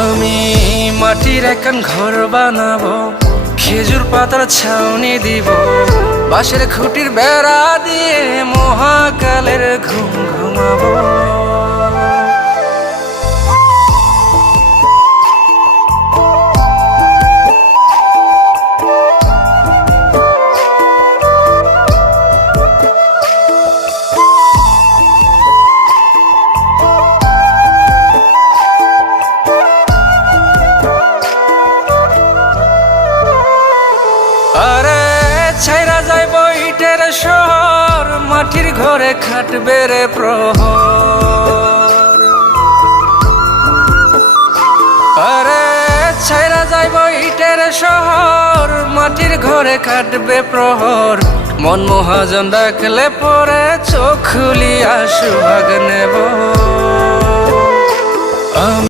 আমি মাটির একখান ঘর বানাবো, খেজুর পাতার ছাউনি দিব, বাঁশের খুঁটির বেড়া দিয়ে মহাকালের ঘুম ঘুমাবো। আরে ছাইরা যাইব ইটের শহর, মাটির ঘরে খাটবে রে প্রহর। আরে ছাইরা যাইব ইটের শহর, মাটির ঘরে খাটবে প্রহর। মন মহাজন ডাকলে পরে চোখ খুলিয়া সুহাগ নেব।